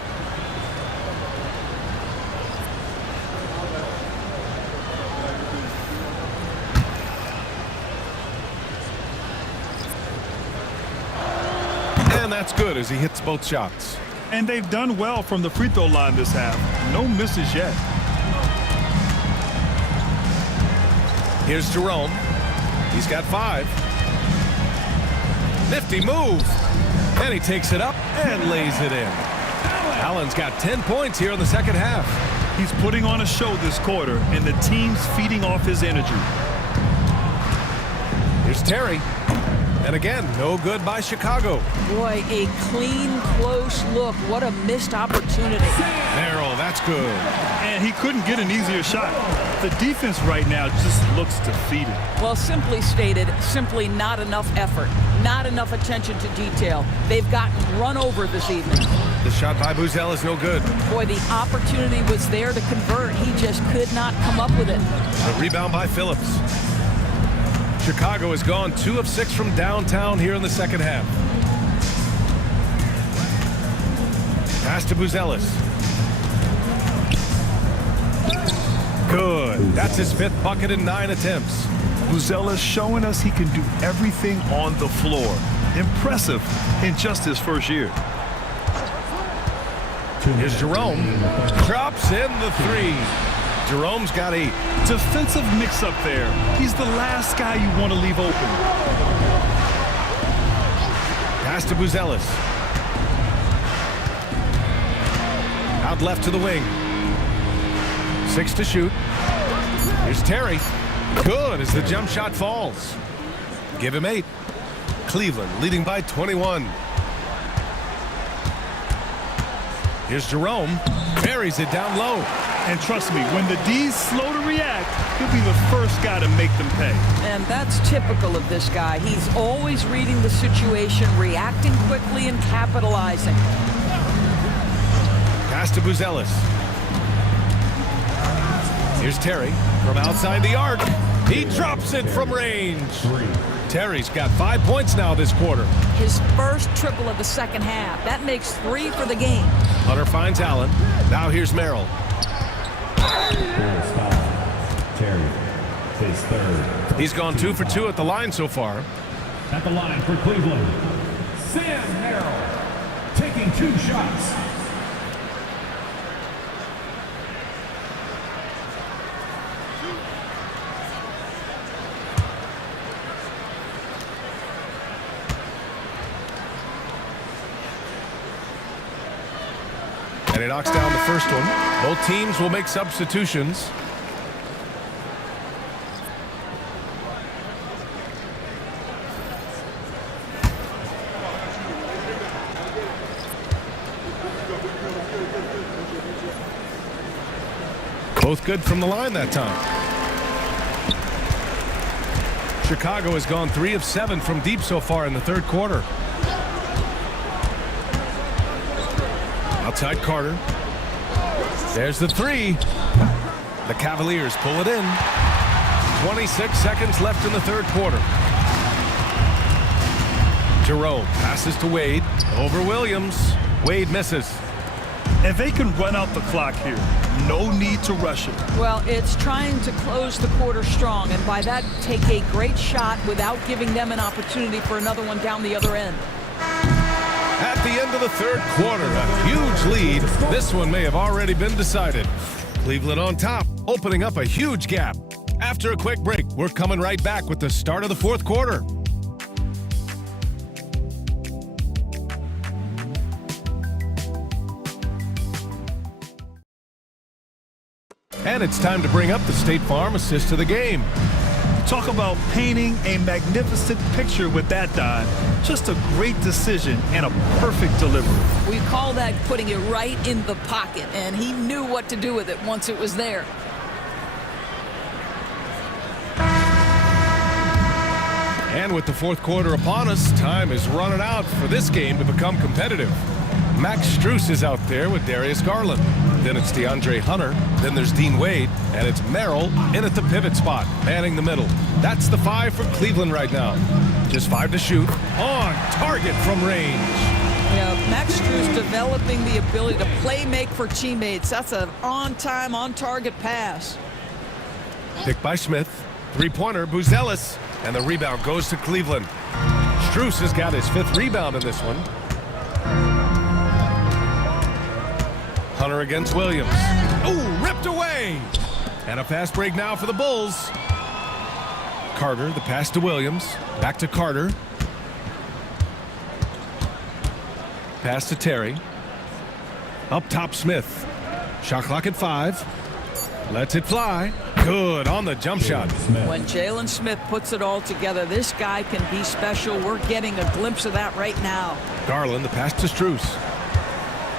And that's good as he hits both shots. And they've done well from the free throw line this half. No misses yet. Here's Jerome. He's got 5. Nifty move. And he takes it up and lays it in. Allen's got 10 points here in the second half. He's putting on a show this quarter, and the team's feeding off his energy. Here's Terry. And again, no good by Chicago. Boy, a clean, close look. What a missed opportunity. Merrill, that's good. And he couldn't get an easier shot. The defense right now just looks defeated. Well, simply stated, simply not enough effort. Not enough attention to detail. They've gotten run over this evening. The shot by Buzel is no good. Boy, the opportunity was there to convert. He just could not come up with it. The rebound by Phillips. Chicago has gone 2 of 6 from downtown here in the second half. Pass to Buzelis. Good. That's his 5th bucket in 9 attempts. Buzelis showing us he can do everything on the floor. Impressive in just his first year. Here's Jerome. Drops in the 3. Jerome's got 8. Defensive mix-up there. He's the last guy you want to leave open. Pass to Buzelis. Out left to the wing. 6 to shoot. Here's Terry. Good as the jump shot falls. Give him 8. Cleveland leading by 21. Here's Jerome. Buries it down low. And trust me, when the D's slow to react, he'll be the first guy to make them pay. And that's typical of this guy. He's always reading the situation, reacting quickly, and capitalizing. Pass to Buzelis. Here's Terry from outside the arc. He drops it from range. Terry's got 5 points now this quarter. His first triple of the second half. That makes 3 for the game. Hunter finds Allen. Now here's Merrill. Terry, his 3rd. He's gone 2 for 2 at the line so far. At the line for Cleveland, Sam Merrill taking 2 shots. And he knocks down the first one. Both teams will make substitutions. Both good from the line that time. Chicago has gone 3 of 7 from deep so far in the third quarter. Outside Carter. There's the three. The Cavaliers pull it in. 26 seconds left in the third quarter. Jerome passes to Wade. Over Williams. Wade misses. And they can run out the clock here. No need to rush it. Well, it's trying to close the quarter strong, and by that, take a great shot without giving them an opportunity for another one down the other end. At the end of the third quarter, a huge lead. This one may have already been decided. Cleveland on top, opening up a huge gap. After a quick break, we're coming right back with the start of the fourth quarter. And it's time to bring up the State Farm assist to the game. Talk about painting a magnificent picture with that dime. Just a great decision and a perfect delivery. We call that putting it right in the pocket, and he knew what to do with it once it was there. And with the fourth quarter upon us, time is running out for this game to become competitive. Max Strus is out there with Darius Garland. Then it's DeAndre Hunter. Then there's Dean Wade. And it's Merrill in at the pivot spot, manning the middle. That's the 5 for Cleveland right now. Just 5 to shoot. On target from range. Yeah, Max Strus developing the ability to make for teammates. That's an on-time, on-target pass. Picked by Smith. Three-pointer, Buzelis. And the rebound goes to Cleveland. Strus has got his 5th rebound in this one. Hunter against Williams. Oh, ripped away. And a fast break now for the Bulls. Carter, the pass to Williams. Back to Carter. Pass to Terry. Up top, Smith. Shot clock at 5. Lets it fly. Good on the jump shot. When Jalen Smith puts it all together, this guy can be special. We're getting a glimpse of that right now. Garland, the pass to Strus.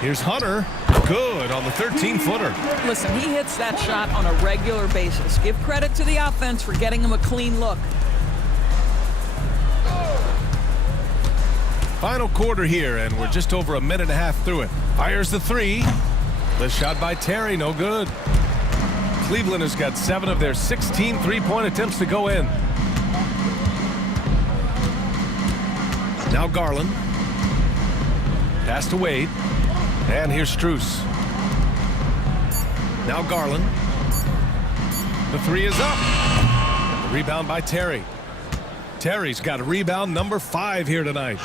Here's Hunter. Good on the 13-footer. Listen, he hits that shot on a regular basis. Give credit to the offense for getting him a clean look. Final quarter here, and we're just over a minute and a half through it. Fires the 3. The shot by Terry, no good. Cleveland has got 7 of their 16 three-point attempts to go in. Now Garland. Pass to Wade. And here's Strus. Now Garland. The 3 is up. The rebound by Terry. Terry's got a rebound number 5 here tonight.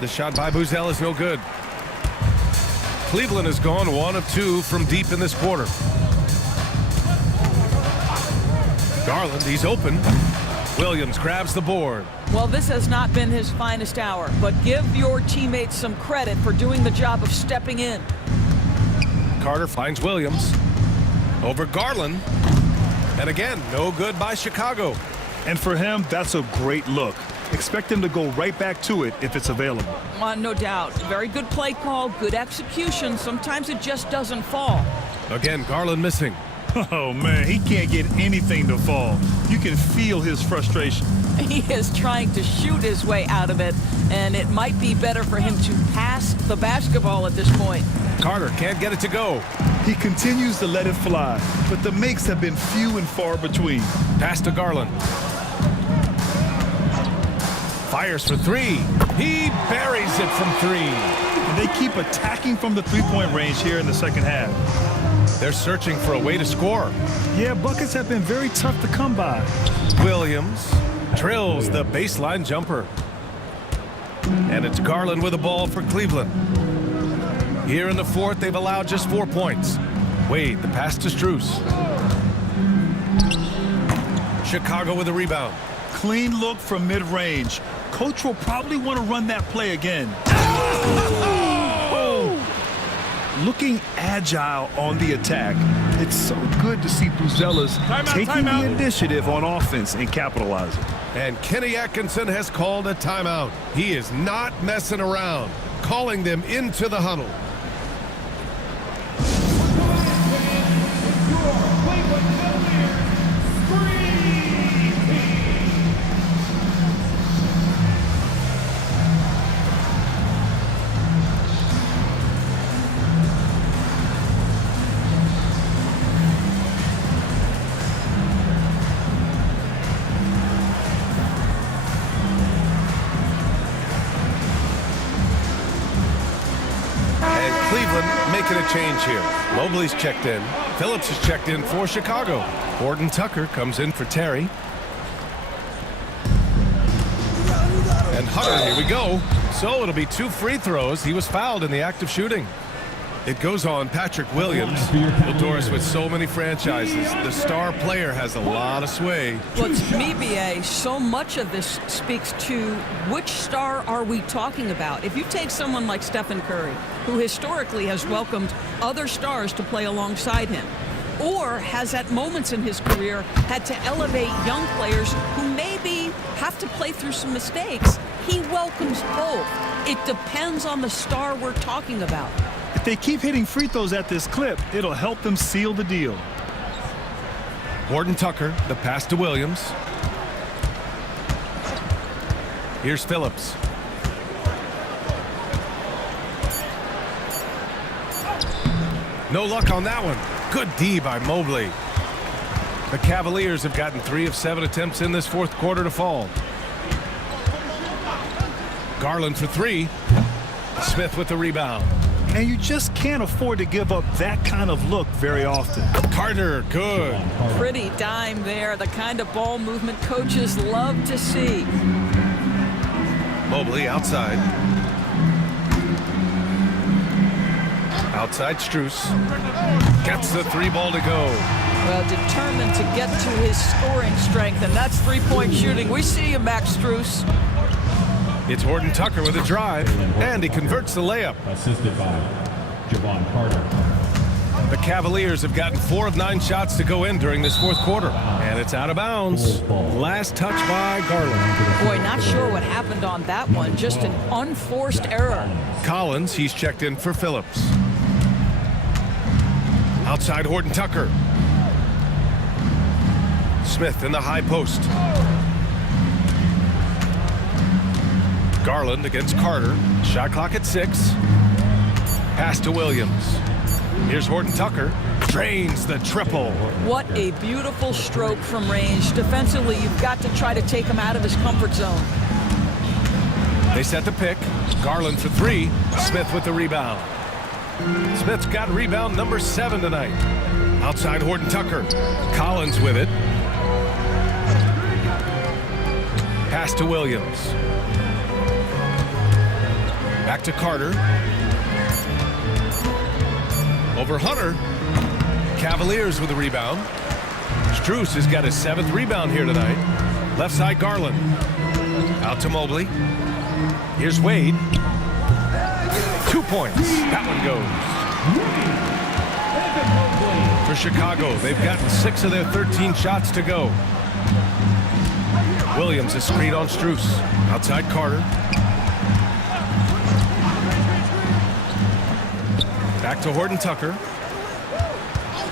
The shot by Buzelis is no good. Cleveland has gone 1 of 2 from deep in this quarter. Garland, he's open. Williams grabs the board. Well, this has not been his finest hour, but give your teammates some credit for doing the job of stepping in. Carter finds Williams. Over Garland. And again, no good by Chicago. And for him, that's a great look. Expect him to go right back to it if it's available. No doubt. Very good play call, good execution. Sometimes it just doesn't fall. Again, Garland missing. Oh, man, he can't get anything to fall. You can feel his frustration. He is trying to shoot his way out of it, and it might be better for him to pass the basketball at this point. Carter can't get it to go. He continues to let it fly, but the makes have been few and far between. Pass to Garland. Fires for 3. He buries it from 3. And they keep attacking from the three-point range here in the second half. They're searching for a way to score. Yeah, buckets have been very tough to come by. Williams drills the baseline jumper. And it's Garland with the ball for Cleveland. Here in the fourth, they've allowed just 4 points. Wade, the pass to Strus. Chicago with a rebound. Clean look from mid-range. Coach will probably want to run that play again. Looking agile on the attack. It's so good to see Buzelis taking the initiative on offense and capitalizing. And Kenny Atkinson has called a timeout. He is not messing around, calling them into the huddle. And Cleveland making a change here. Mobley's checked in. Phillips is checked in for Chicago. Horton Tucker comes in for Terry. And Hunter, here we go. So it'll be 2 free throws. He was fouled in the act of shooting. It goes on Patrick Williams. Well, Doris, with so many franchises, the star player has a lot of sway. Well, to me, B.A., so much of this speaks to which star are we talking about. If you take someone like Stephen Curry, who historically has welcomed other stars to play alongside him, or has at moments in his career had to elevate young players who maybe have to play through some mistakes, he welcomes both. It depends on the star we're talking about. If they keep hitting free throws at this clip, it'll help them seal the deal. Horton Tucker, the pass to Williams. Here's Phillips. No luck on that one. Good D by Mobley. The Cavaliers have gotten 3 of 7 attempts in this fourth quarter to fall. Garland for 3. Smith with the rebound. And you just can't afford to give up that kind of look very often. Carter, good. Pretty dime there, the kind of ball movement coaches love to see. Mobley outside. Outside Strus. Gets the 3 ball to go. Well, determined to get to his scoring strength, and that's 3-point shooting. We see you, Max Strus. It's Horton Tucker with a drive, and he converts the layup. Assisted by Javon Carter. The Cavaliers have gotten 4 of 9 shots to go in during this fourth quarter, and it's out of bounds. Last touch by Garland. Boy, not sure what happened on that one. Just an unforced error. Collins, he's checked in for Phillips. Outside Horton Tucker. Smith in the high post. Garland against Carter. Shot clock at 6. Pass to Williams. Here's Horton Tucker. Drains the triple. What a beautiful stroke from range. Defensively, you've got to try to take him out of his comfort zone. They set the pick. Garland for 3. Smith with the rebound. Smith's got rebound number 7 tonight. Outside Horton Tucker. Collins with it. Pass to Williams. Back to Carter. Over Hunter. Cavaliers with a rebound. Strus has got his 7th rebound here tonight. Left side Garland. Out to Mobley. Here's Wade. 2 points. That one goes. For Chicago, they've gotten 6 of their 13 shots to go. Williams is screened on Strus. Outside Carter. Back to Horton Tucker.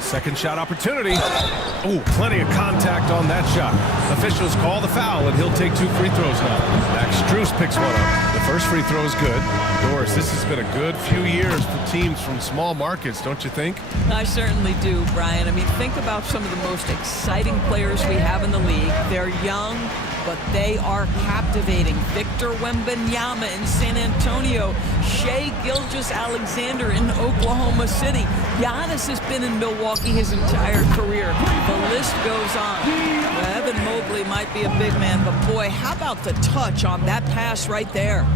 Second shot opportunity. Oh, plenty of contact on that shot. Officials call the foul, and he'll take 2 free throws now. Max Strus picks one up. The first free throw is good. Doris, this has been a good few years for teams from small markets, don't you think? I certainly do, Brian. I mean, think about some of the most exciting players we have in the league. They're young, but they are captivating. Victor Wembanyama in San Antonio. Shai Gilgeous-Alexander in Oklahoma City. Giannis has been in Milwaukee his entire career. The list goes on. Well, Evan Mobley might be a big man, but boy, how about the touch on that pass right there?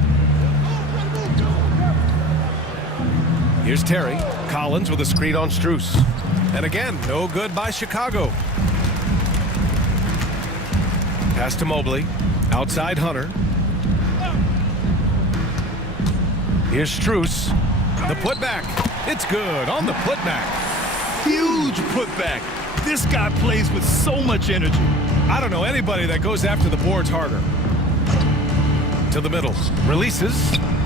Here's Terry. Collins with a screen on Strus. And again, no good by Chicago. Pass to Mobley. Outside Hunter. Here's Strus. The putback. It's good on the putback. Huge putback. This guy plays with so much energy. I don't know anybody that goes after the boards harder. To the middle. Releases.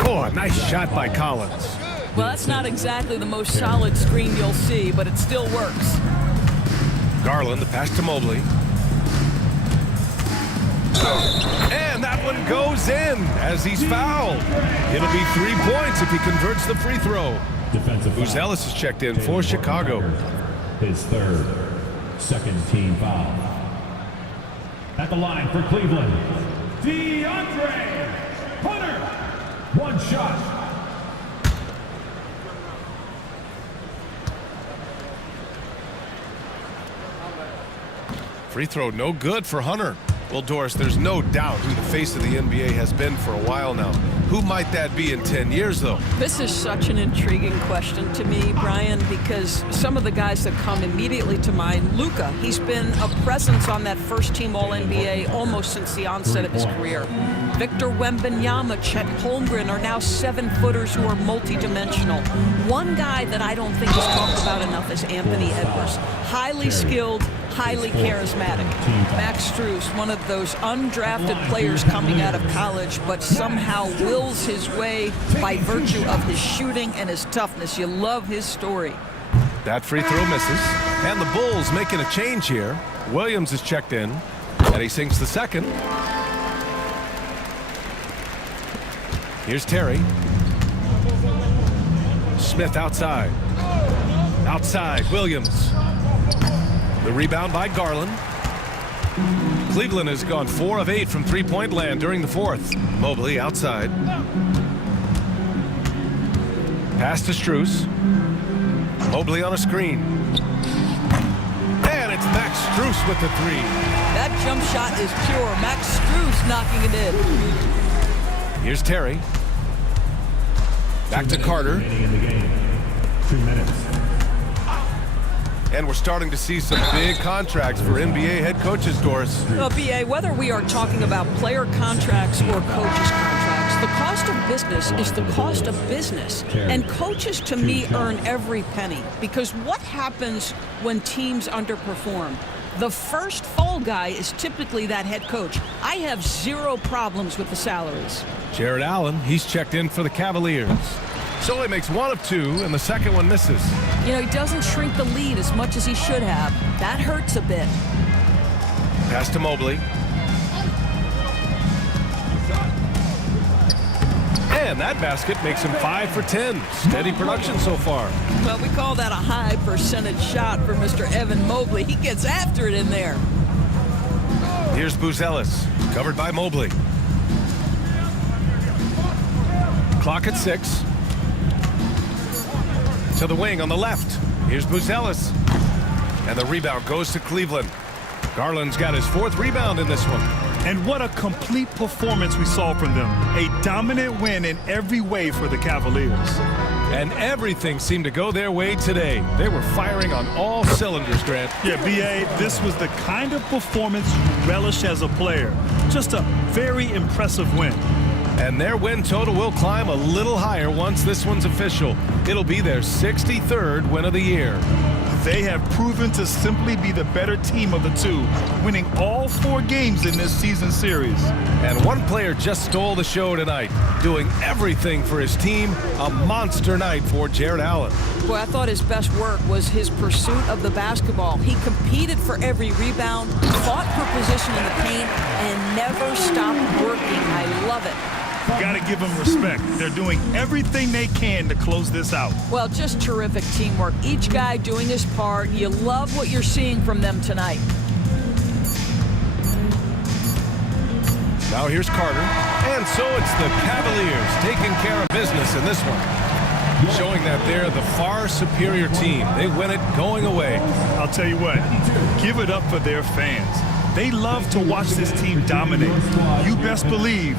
Oh, a nice shot by Collins. Well, that's not exactly the most solid screen you'll see, but it still works. Garland, the pass to Mobley. And that one goes in as he's fouled. It'll be 3 points if he converts the free throw. Buzelis is checked in for Chicago. His 3rd, second team foul. At the line for Cleveland, DeAndre Hunter. 1 shot. Free throw no good for Hunter. Well, Doris, there's no doubt who the face of the NBA has been for a while now. Who might that be in 10 years, though? This is such an intriguing question to me, Brian, because some of the guys that come immediately to mind, Luka, he's been a presence on that first-team All-NBA almost since the onset of his career. Victor Wembanyama, Chet Holmgren are now 7-footers who are multi-dimensional. One guy that I don't think is talked about enough is Anthony Edwards. Highly skilled, highly charismatic. Max Strus, one of those undrafted players coming out of college, but somehow wills his way by virtue of his shooting and his toughness. You love his story. That free throw misses. And the Bulls making a change here. Williams is checked in, and he sinks the second. Here's Terry. Smith outside. Outside, Williams. The rebound by Garland. Cleveland has gone 4 of 8 from three-point land during the fourth. Mobley outside. Pass to Strus. Mobley on a screen. And it's Max Strus with the three. That jump shot is pure. Max Strus knocking it in. Here's Terry. Back to Carter. 2 minutes. And we're starting to see some big contracts for NBA head coaches, Doris. Well, BA, whether we are talking about player contracts or coaches contracts, the cost of business is the cost of business. And coaches, to me, earn every penny. Because what happens when teams underperform? The first fall guy is typically that head coach. I have zero problems with the salaries. Jared Allen, he's checked in for the Cavaliers. So he makes 1 of 2, and the second one misses. You know, he doesn't shrink the lead as much as he should have. That hurts a bit. Pass to Mobley. And that basket makes him 5 for 10. Steady production so far. Well, we call that a high percentage shot for Mr. Evan Mobley. He gets after it in there. Here's Buzelis, covered by Mobley. Clock at 6. To the wing on the left. Here's Buzelis. And the rebound goes to Cleveland. Garland's got his 4th rebound in this one. And what a complete performance we saw from them. A dominant win in every way for the Cavaliers. And everything seemed to go their way today. They were firing on all cylinders, Grant. Yeah, B.A., this was the kind of performance you relish as a player. Just a very impressive win. And their win total will climb a little higher once this one's official. It'll be their 63rd win of the year. They have proven to simply be the better team of the two, winning all 4 games in this season series. And one player just stole the show tonight, doing everything for his team. A monster night for Jared Allen. Boy, I thought his best work was his pursuit of the basketball. He competed for every rebound, fought for position in the paint, and never stopped working. I love it. Got to give them respect. They're doing everything they can to close this out. Well, just terrific teamwork. Each guy doing his part. You love what you're seeing from them tonight. Now here's Carter. And so it's the Cavaliers taking care of business in this one, showing that they're the far superior team. They win it going away. I'll tell you what, give it up for their fans. They love to watch this team dominate. You best believe